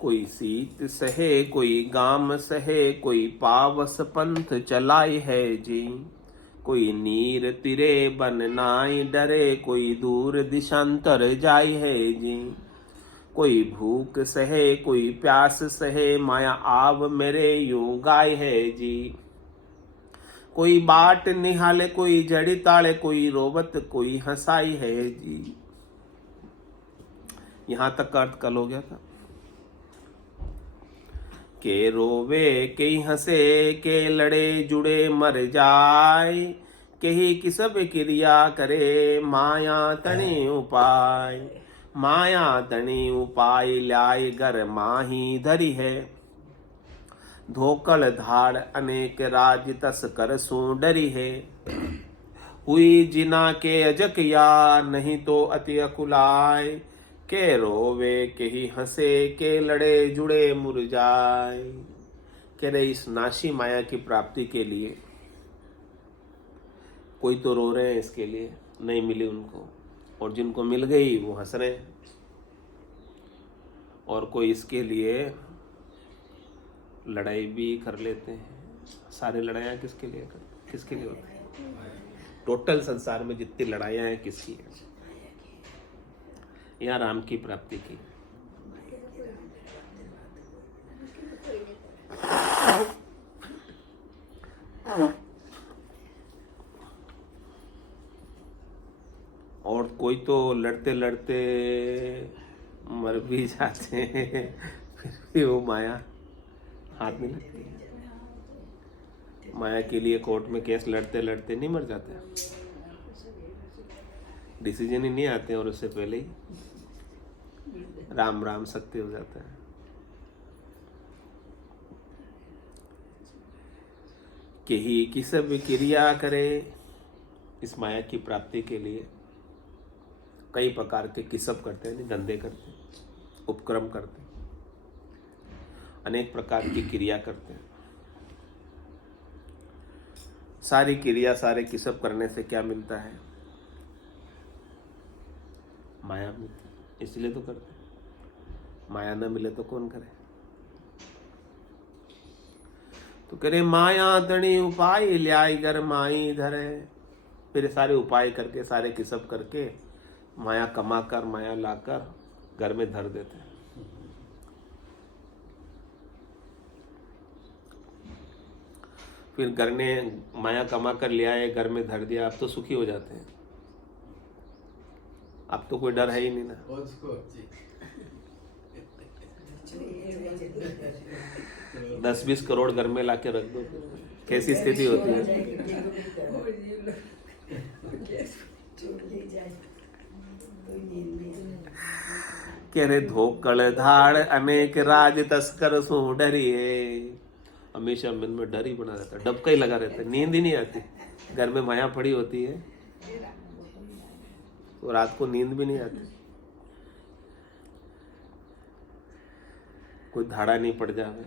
कोई सीत सहे कोई गाम सहे, कोई पावस पंथ चलाए है जी। कोई नीर तिरे बन नाई डरे, कोई दूर दिशांतर जाय है जी। कोई भूख सहे कोई प्यास सहे, माया आव मेरे यूं गाय है जी। कोई बाट निहाले कोई जड़ी ताले, कोई रोबत कोई हंसाई है जी। यहां तक का अर्थ कल हो गया था। के रोवे के हंसे, के लड़े जुड़े मर जाए, के ही कि सब क्रिया करे, माया तणी उपाय। माया तणी उपाय ल्याय, घर माही धरी है। धोकल धाड़ अनेक राज, तस कर सू डरी है। हुई जिना के अजक या, नहीं तो अति अकुलाय। के रोवे के ही हंसे, के लड़े जुड़े मुरझाए। कह रहे इस नाशी माया की प्राप्ति के लिए कोई तो रो रहे हैं, इसके लिए नहीं मिली उनको, और जिनको मिल गई वो हंस रहे हैं। और कोई इसके लिए लड़ाई भी कर लेते हैं। सारी लड़ाइयाँ किसके लिए होती हैं? टोटल संसार में जितनी लड़ाइयाँ हैं किसकी है? या राम की प्राप्ति की। और कोई तो लड़ते लड़ते मर भी जाते हैं, फिर भी वो माया हाथ नहीं लगती। माया के लिए कोर्ट में केस लड़ते लड़ते नहीं मर जाते, डिसीजन ही नहीं आते और उससे पहले ही राम राम सत्य हो जाता है। कि ही कि सब क्रिया करे। इस माया की प्राप्ति के लिए कई प्रकार के किसब करते हैं, धंधे करते हैं, उपक्रम करते हैं, अनेक प्रकार की क्रिया करते हैं। सारी क्रिया सारे किसब करने से क्या मिलता है? माया मिलती है, इसलिए तो करते हैं। माया न मिले तो कौन करे? तो करे माया तणी उपाय ल्याय, घर माई धरे। फिर सारे उपाय करके सारे किसब करके माया कमा कर माया लाकर घर में धर देते हैं। फिर घर ने माया कमा कर ले आए, घर में धर दिया, अब तो सुखी हो जाते हैं। अब तो कोई डर है ही नहीं ना। 10-20 करोड़ घर में लाके रख दो, कैसी स्थिति होती है? कह रहे धोकड़ धाड़ अनेक राज, तस्कर सो डरी है। हमेशा मन में डर ही बना रहता है, डबका ही लगा रहता है, नींद ही नहीं आती। घर में माया पड़ी होती है तो रात को नींद भी नहीं आती। कोई धाड़ा नहीं पड़ जावे,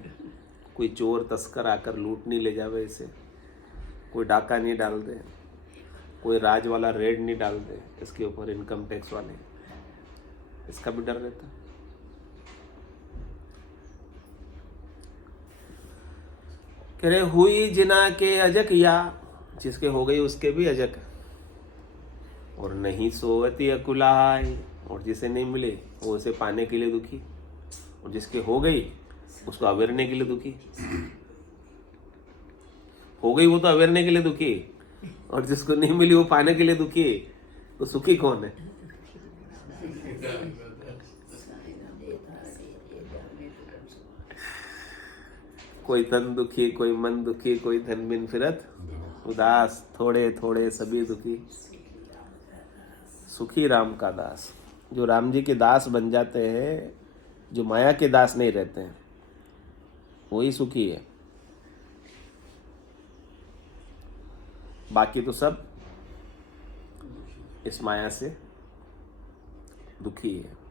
कोई चोर तस्कर आकर लूट नहीं ले जावे इसे, कोई डाका नहीं डाल दे, कोई राज वाला रेड नहीं डाल दे इसके ऊपर, इनकम टैक्स वाले, इसका भी डर रहता। कह रहे हुई जिना के अजक या, जिसके हो गई उसके भी अजक, और नहीं सोवती अकुलाय, और जिसे नहीं मिले वो उसे पाने के लिए दुखी, और जिसके हो गई उसको अवेरने के लिए दुखी। हो गई वो तो अवेरने के लिए दुखी, और जिसको नहीं मिली वो पाने के लिए दुखी। तो सुखी कौन है? कोई तन दुखी, कोई मन दुखी, कोई धन बिन फिरत उदास, थोड़े थोड़े सभी दुखी। सुखी राम का दास। जो राम जी के दास बन जाते हैं, जो माया के दास नहीं रहते हैं, वही सुखी है। बाकी तो सब इस माया से दुखी है।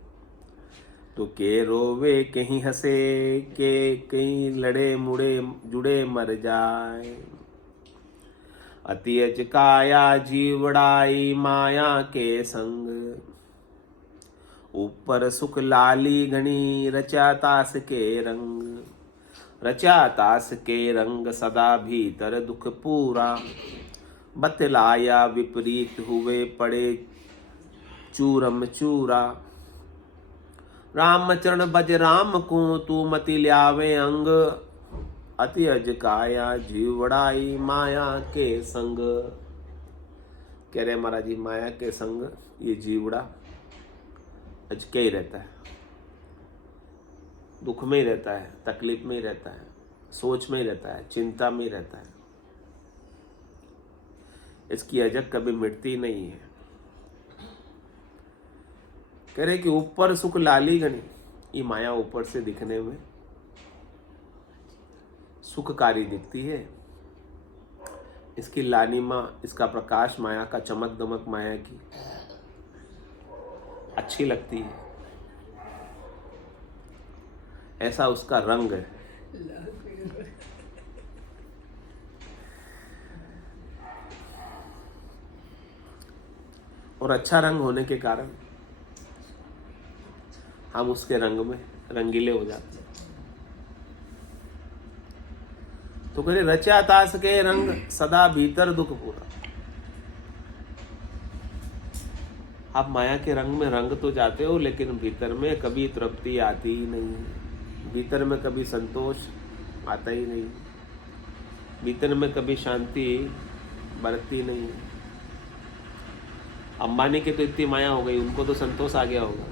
तो के रोवे कहीं हंसे, के कहीं लड़े मुड़े जुड़े मर जाए। अति अचकाया जीवड़ाई, माया के संग, ऊपर सुख लाली घनी, रचा तास के रंग। रचा तास के रंग, सदा भीतर दुख पूरा। बतलाया विपरीत, हुए पड़े चूरम चूरा। राम चरण भज राम को, तू मति ल्यावे अंग। अति अज काया, जीवड़ाई माया के संग। कह रहे महाराज जी, माया के संग ये जीवड़ा अज के ही रहता है, दुख में ही रहता है, तकलीफ में ही रहता है, सोच में ही रहता है, चिंता में ही रहता है। इसकी अजक कभी मिटती नहीं है। कह रहे कि ऊपर सुख लाली घनी, ये माया ऊपर से दिखने में सुखकारी दिखती है। इसकी लालिमा, इसका प्रकाश, माया का चमक दमक माया की अच्छी लगती है। ऐसा उसका रंग है। और अच्छा रंग होने के कारण हम उसके रंग में रंगीले हो जाते हैं। तो कहे रचा तास के रंग, सदा भीतर दुख पूरा। आप माया के रंग में रंग तो जाते हो, लेकिन भीतर में कभी तृप्ति आती ही नहीं है। भीतर में कभी संतोष आता ही नहीं, भीतर में कभी शांति बरतती नहीं है। अंबानी के तो इतनी माया हो गई, उनको तो संतोष आ गया होगा,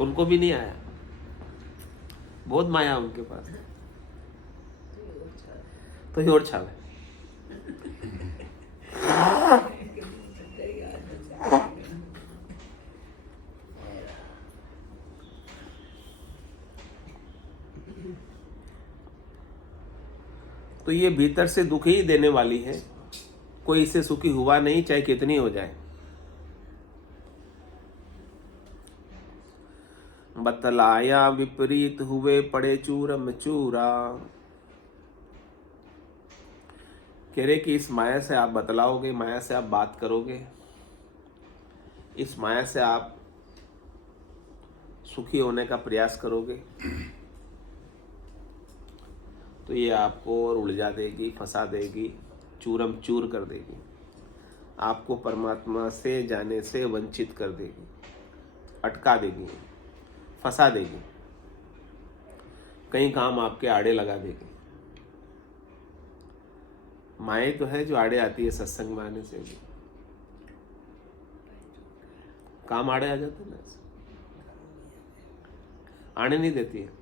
उनको भी नहीं आया। बहुत माया उनके पास, तो ये और छाव है। तो ये भीतर से दुख ही देने वाली है, कोई इससे सुखी हुआ नहीं, चाहे कितनी हो जाए। बतलाया विपरीत, हुए पड़े चूरम चूरा। कह रहे कि इस माया से आप बतलाओगे, माया से आप बात करोगे, इस माया से आप सुखी होने का प्रयास करोगे, तो ये आपको और उलझा देगी, फंसा देगी, चूरम चूर कर देगी, आपको परमात्मा से जाने से वंचित कर देगी, अटका देगी, फंसा देगी, कई काम आपके आड़े लगा देगी। माया तो है जो आड़े आती है, सत्संग में आने से भी काम आड़े आ जाते ना, आने नहीं देती है।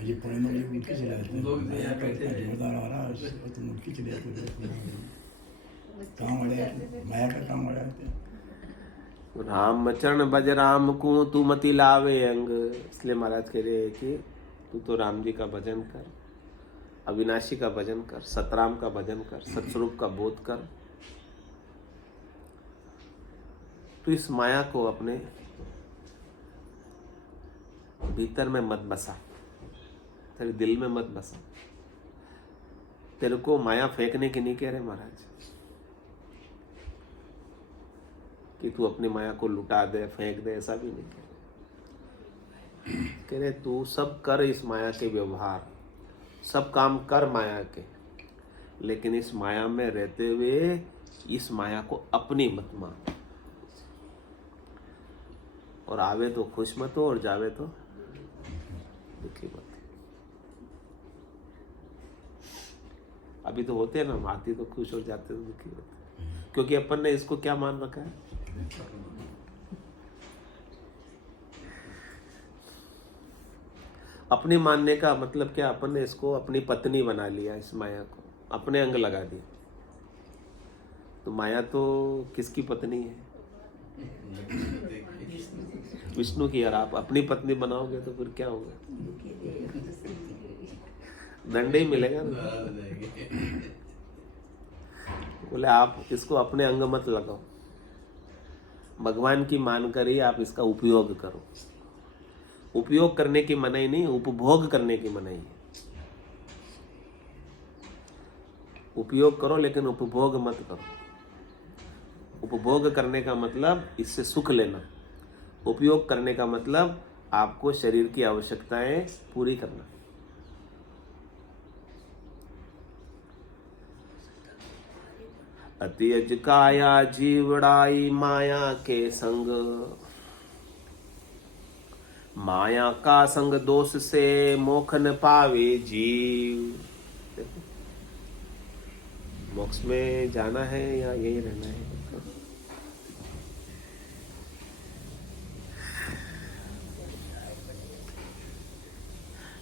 ये पुणे में मुड़की चले जाते हैं, जोरदार आ रहा है तो मुड़की चले जाते हैं, काम अड़े, माया का काम अड़े आते हैं। राम चरण भज राम को, तू मति लावे अंग। इसलिए महाराज कह रहे हैं कि तू तो राम जी का भजन कर, अविनाशी का भजन कर, सतराम का भजन कर, सतस्वरूप का बोध कर। तू इस माया को अपने भीतर में मत बसा, तेरे दिल में मत बसा। तेरे को माया फेंकने की नहीं कह रहे महाराज कि तू अपनी माया को लुटा दे, फेंक दे, ऐसा भी नहीं कह रहे। तू सब कर इस माया के व्यवहार, सब काम कर माया के, लेकिन इस माया में रहते हुए इस माया को अपनी मत मान। और आवे तो खुश मत हो, और जावे तो दुखी मत। अभी तो होते हैं ना, आती तो खुश हो जाते तो दुखी होते, क्योंकि अपन ने इसको क्या मान रखा है, अपनी मानने का मतलब क्या, अपन ने इसको अपनी पत्नी बना लिया, इस माया को अपने अंग लगा दिया। तो माया तो किसकी पत्नी है, विष्णु की। यार आप अपनी पत्नी बनाओगे तो फिर क्या होगा, दंड ही मिलेगा ना। बोले आप इसको अपने अंग मत लगाओ, भगवान की मानकर ही आप इसका उपयोग करो। उपयोग करने की मनाही नहीं, उपभोग करने की मनाही है। उपयोग करो लेकिन उपभोग मत करो। उपभोग करने का मतलब इससे सुख लेना, उपयोग करने का मतलब आपको शरीर की आवश्यकताएं पूरी करना। अति अज काया जीवड़ाई माया के संग, माया का संग दोष से मोक्ष न पावे जीव। मोक्ष में जाना है या यही रहना है?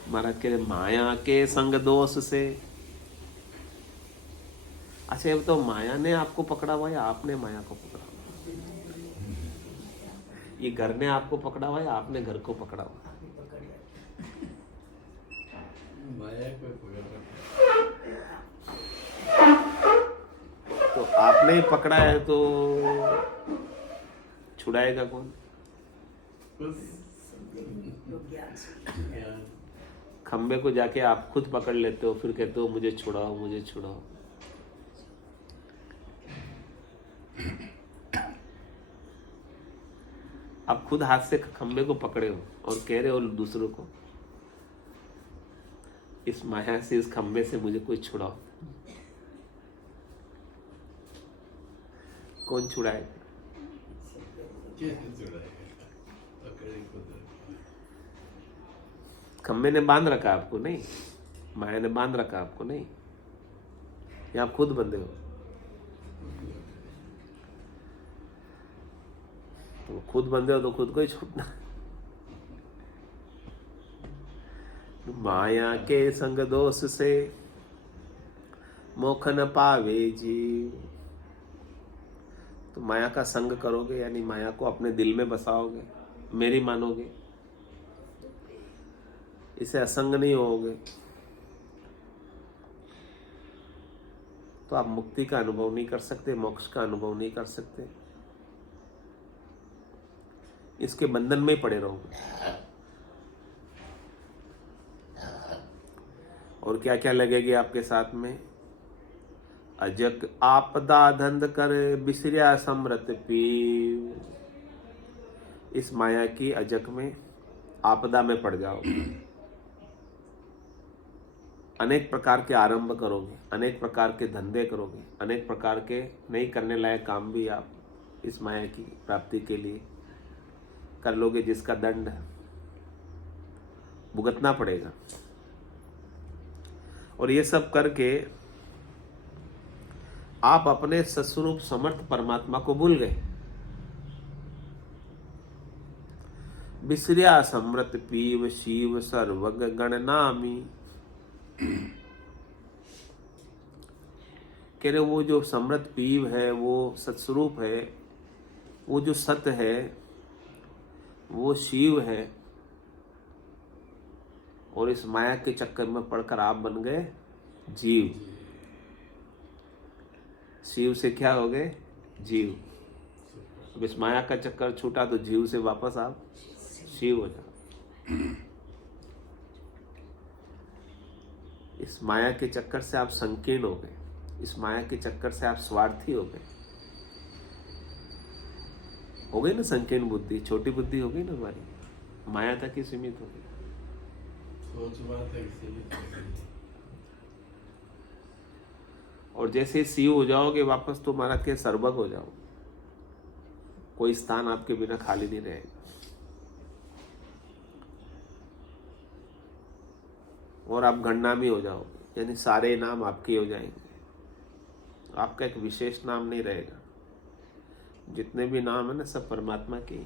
महाराज कह रहे माया के संग दोष से। अच्छा ये तो माया ने आपको पकड़ा हुआ या आपने माया को पकड़ा हुआ? ये घर ने आपको पकड़ा हुआ या आपने घर को पकड़ा हुआ? माया को पकड़ा। तो आपने ही पकड़ा है तो छुड़ाएगा कौन? खंबे को जाके आप खुद पकड़ लेते हो, फिर कहते हो मुझे छुड़ाओ मुझे छुड़ाओ। आप खुद हाथ से खंबे को पकड़े हो और कह रहे हो दूसरों को इस माया से, इस खंबे से मुझे कोई छुड़ाओ। कौन छुड़ाएगा? खंबे ने बांध रखा आपको नहीं, माया ने बांध रखा आपको नहीं, या आप खुद बंधे हो? तो खुद बंधे हो तो खुद को ही छूटना। माया के संग दोष से मोक्ष न पावे जीव। तो माया का संग करोगे यानी माया को अपने दिल में बसाओगे, मेरी मानोगे, इसे असंग नहीं होगे, तो आप मुक्ति का अनुभव नहीं कर सकते, मोक्ष का अनुभव नहीं कर सकते, इसके बंधन में ही पड़े रहोगे। और क्या क्या लगेगी आपके साथ में? अजक आपदा धंध कर बिसरिया समृत पीव। इस माया की अजक में, आपदा में पड़ जाओगे। अनेक प्रकार के आरंभ करोगे, अनेक प्रकार के धंधे करोगे, अनेक प्रकार के नहीं करने लायक काम भी आप इस माया की प्राप्ति के लिए कर लोगे, जिसका दंड भुगतना पड़ेगा। और ये सब करके आप अपने सस्वरूप समर्थ परमात्मा को भूल गए। बिसरिया समृत पीव शिव सर्वग गणनामी। कह रहे वो जो समृत पीव है, वो सत्स्वरूप है, वो जो सत्य है वो शिव है, और इस माया के चक्कर में पड़कर आप बन गए जीव। शिव से क्या हो गए? जीव। अब इस माया का चक्कर छूटा तो जीव से वापस आप शिव हो जाओ। इस माया के चक्कर से आप संकीर्ण हो गए, इस माया के चक्कर से आप स्वार्थी हो गए। हो गई ना संकीर्ण बुद्धि, छोटी बुद्धि हो गई ना हमारी, माया तक ही सीमित हो गई। और जैसे शिव हो जाओगे वापस तो महाराज के सर्वग हो जाओ, कोई स्थान आपके बिना खाली नहीं रहेगा। और आप गणनामी हो जाओगे, यानी सारे नाम आपके हो जाएंगे, आपका एक विशेष नाम नहीं रहेगा। जितने भी नाम है ना सब परमात्मा के।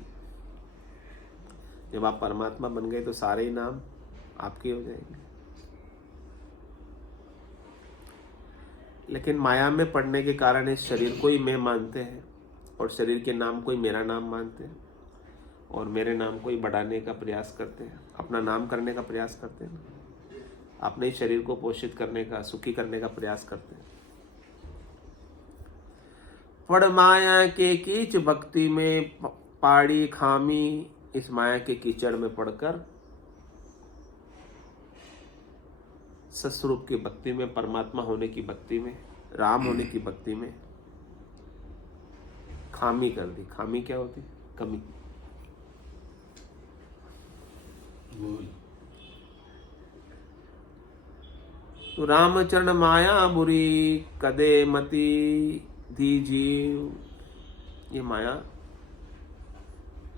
जब आप परमात्मा बन गए तो सारे ही नाम आपके हो जाएंगे। लेकिन माया में पड़ने के कारण इस शरीर को ही मैं मानते हैं, और शरीर के नाम को ही मेरा नाम मानते हैं, और मेरे नाम को ही बढ़ाने का प्रयास करते हैं, अपना नाम करने का प्रयास करते हैं, अपने ही शरीर को पोषित करने का, सुखी करने का प्रयास करते हैं। पड़ माया के कीच भक्ति में पाड़ी खामी। इस माया के कीचड़ में पड़कर सस्वरूप की भक्ति में, परमात्मा होने की भक्ति में राम होने की भक्ति में खामी कर दी। खामी क्या होती? कमी। तो रामचरण माया बुरी कदे मति दीजिए। ये माया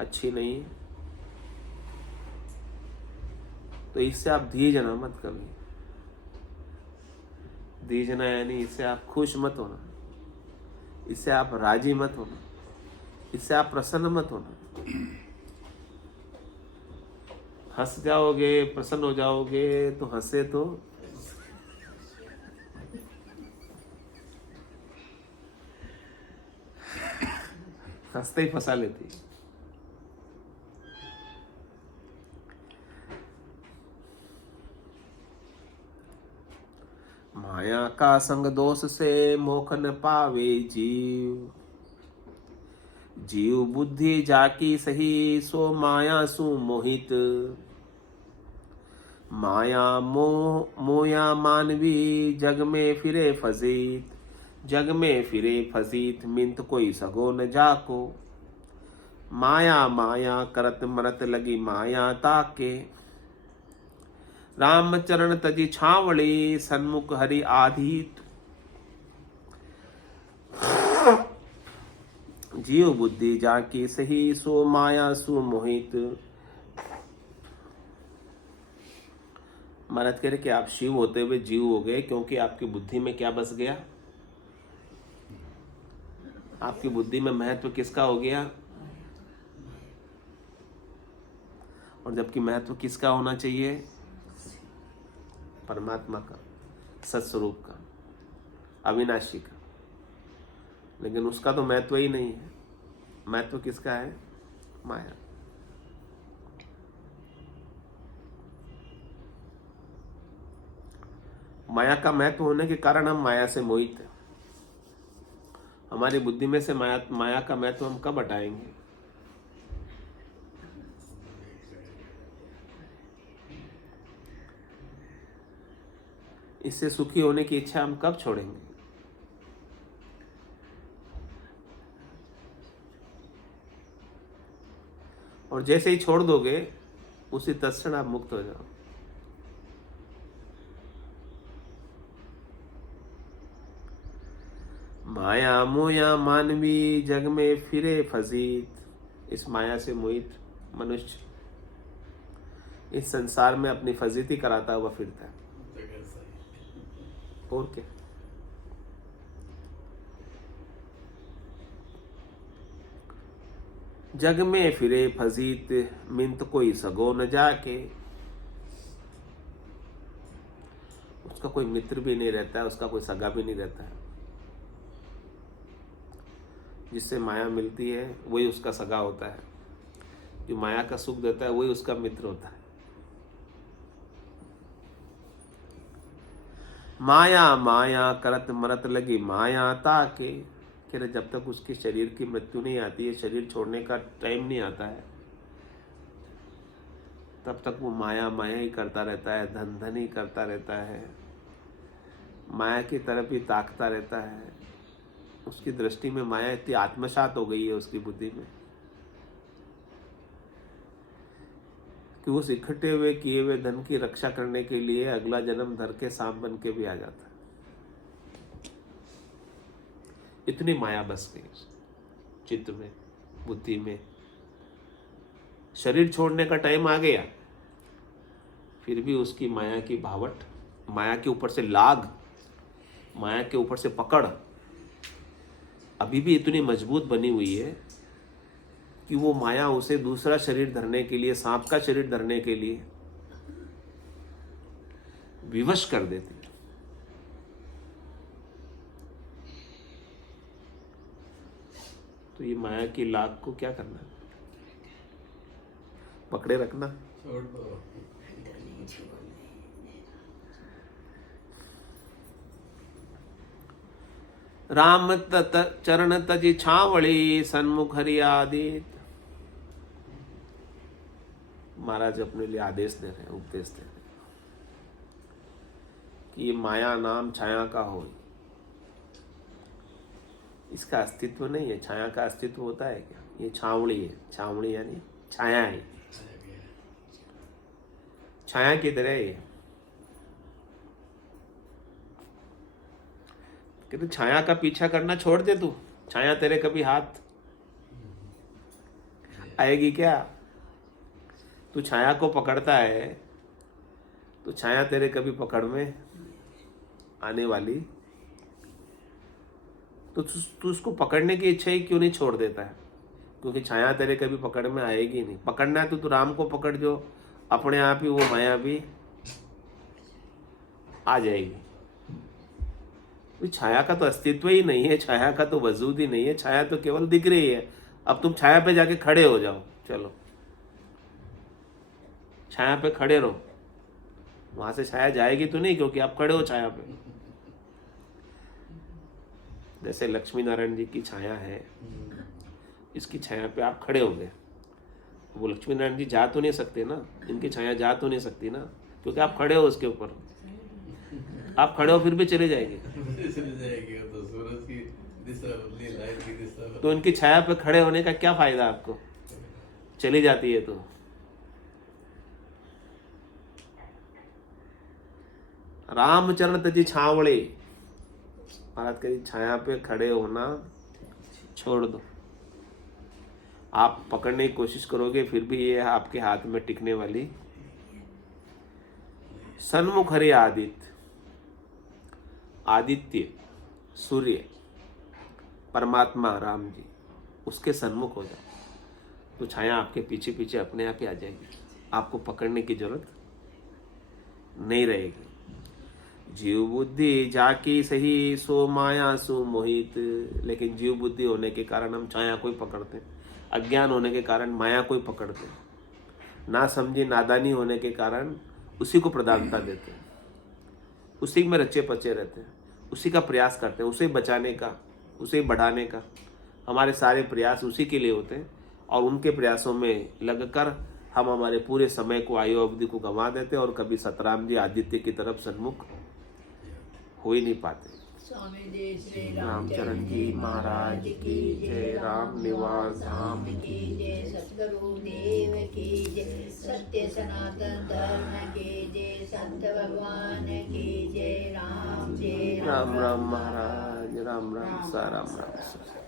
अच्छी नहीं है, तो इससे आप दीजना मत करिए। दीजना यानी इससे आप खुश मत होना, इससे आप राजी मत होना, इससे आप प्रसन्न मत होना। हंस जाओगे, प्रसन्न हो जाओगे तो हंसे तो हंसते ही फंसा लेती। माया का संग दोष से मोख न पावे जीव। जीव बुद्धि जाकी सही सो माया सु मोहित। माया मोया मानवी जग में फिरे फजीत। जग में फिरे फजीत मिंत कोई सगो न जाको। माया माया करत मरत लगी माया ताके। राम चरण तजी छावड़ी सन्मुख हरि आधीत। जीव बुद्धि जाकी सही सो माया सु मोहित। महाराज कह रहे कि आप शिव होते हुए जीव हो गए, क्योंकि आपकी बुद्धि में क्या बस गया? आपकी बुद्धि में महत्व किसका हो गया? और जबकि महत्व किसका होना चाहिए? परमात्मा का, सत्स्वरूप का, अविनाशी का। लेकिन उसका तो महत्व ही नहीं है। महत्व किसका है? माया। माया का महत्व होने के कारण हम माया से मोहित हैं। हमारी बुद्धि में से माया का महत्व हम कब हटाएंगे? इससे सुखी होने की इच्छा हम कब छोड़ेंगे? और जैसे ही छोड़ दोगे उसी तत्क्षण आप मुक्त हो जाओ। माया मोया मानवी जग में फिरे फजीत। इस माया से मोहित मनुष्य इस संसार में अपनी फजीती कराता हुआ फिरता है। और क्या? जग में फिरे फजीत मिंत कोई सगो न जाके। उसका कोई मित्र भी नहीं रहता है, उसका कोई सगा भी नहीं रहता है। जिससे माया मिलती है वही उसका सगा होता है, जो माया का सुख देता है वही उसका मित्र होता है। माया माया करत मरत लगी माया ताके। कह रहे जब तक उसके शरीर की मृत्यु नहीं आती है, शरीर छोड़ने का टाइम नहीं आता है, तब तक वो माया माया ही करता रहता है, धन धन ही करता रहता है, माया की तरफ ही ताकता रहता है। उसकी दृष्टि में माया इतनी आत्मसात हो गई है उसकी बुद्धि में कि उस इकट्ठे हुए किए हुए धन की रक्षा करने के लिए अगला जन्म धर के सांप बन के भी आ जाता है। इतनी माया बस गई चित्त में, बुद्धि में। शरीर छोड़ने का टाइम आ गया, फिर भी उसकी माया की भावट, माया के ऊपर से लाग, माया के ऊपर से पकड़ अभी भी इतनी मजबूत बनी हुई है कि वो माया उसे दूसरा शरीर धरने के लिए, सांप का शरीर धरने के लिए विवश कर देती है। तो ये माया की लाग को क्या करना है? पकड़े रखना। छोड़ दो। राम चरण तजी छावड़ी सन्मुख हरि आदित। महाराज अपने लिए आदेश दे रहे हैं, उपदेश दे रहे हैं कि ये माया नाम छाया का हो, इसका अस्तित्व नहीं है। छाया का अस्तित्व होता है क्या? ये छावनी है, छावनी यानी छाया है, छाया की तरह है। कहते छाया का पीछा करना छोड़ दे तू, छाया तेरे कभी हाथ आएगी क्या? तू छाया को पकड़ता है तो छाया तेरे कभी पकड़ में आने वाली, तो तू उसको पकड़ने की इच्छा ही क्यों नहीं छोड़ देता है? क्योंकि छाया तेरे कभी पकड़ में आएगी नहीं। पकड़ना है तो तू राम को पकड़, जो अपने आप ही वो माया भी आ जाएगी। तो छाया का तो अस्तित्व ही नहीं है, छाया का तो वजूद ही नहीं है, छाया तो केवल दिख रही है। अब तुम छाया पे जाके खड़े हो जाओ, चलो छाया पे खड़े रहो, वहां से छाया जाएगी तो नहीं, क्योंकि आप खड़े हो छाया पे। जैसे लक्ष्मी नारायण जी की छाया है, इसकी छाया पे आप खड़े हो गए, वो लक्ष्मी नारायण जी जा तो नहीं सकते ना, इनकी छाया जा तो नहीं सकती ना, क्योंकि आप खड़े हो उसके ऊपर। आप खड़े हो फिर भी चले जाएंगे, तो इनकी छाया पे खड़े होने का क्या फायदा आपको? चली जाती है तो। रामचरण तजी छावड़े, महाराज कही छाया पे खड़े होना छोड़ दो। आप पकड़ने की कोशिश करोगे फिर भी ये आपके हाथ में टिकने वाली। सन्मुख हरे आदित्य, आदित्य सूर्य परमात्मा राम जी, उसके सन्मुख हो जाओ तो छाया आपके पीछे पीछे अपने आप ही आ जाएगी, आपको पकड़ने की जरूरत नहीं रहेगी। जीव बुद्धि जाकी सही सो माया सो मोहित, लेकिन जीव बुद्धि होने के कारण हम छाया को ही पकड़ते हैं, अज्ञान होने के कारण माया को ही पकड़ते हैं, ना समझी नादानी होने के कारण उसी को प्रधानता देते हैं, उसी में रचे पचे रहते हैं, उसी का प्रयास करते हैं, उसे बचाने का, उसे बढ़ाने का। हमारे सारे प्रयास उसी के लिए होते हैं और उनके प्रयासों में लगकर हम हमारे पूरे समय को, आयु अवधि को गंवा देते हैं और कभी सतराम जी आदित्य की तरफ सन्मुख हो ही नहीं पाते। स्वामी जय श्री रामचरण जी महाराज की जय, राम निवास धाम की जय, सतगुरु देव की जय, सत्य सनातन धर्म की जय, संत भगवान की जय। राम जय राम राम महाराज, राम राम सा, राम राम सा।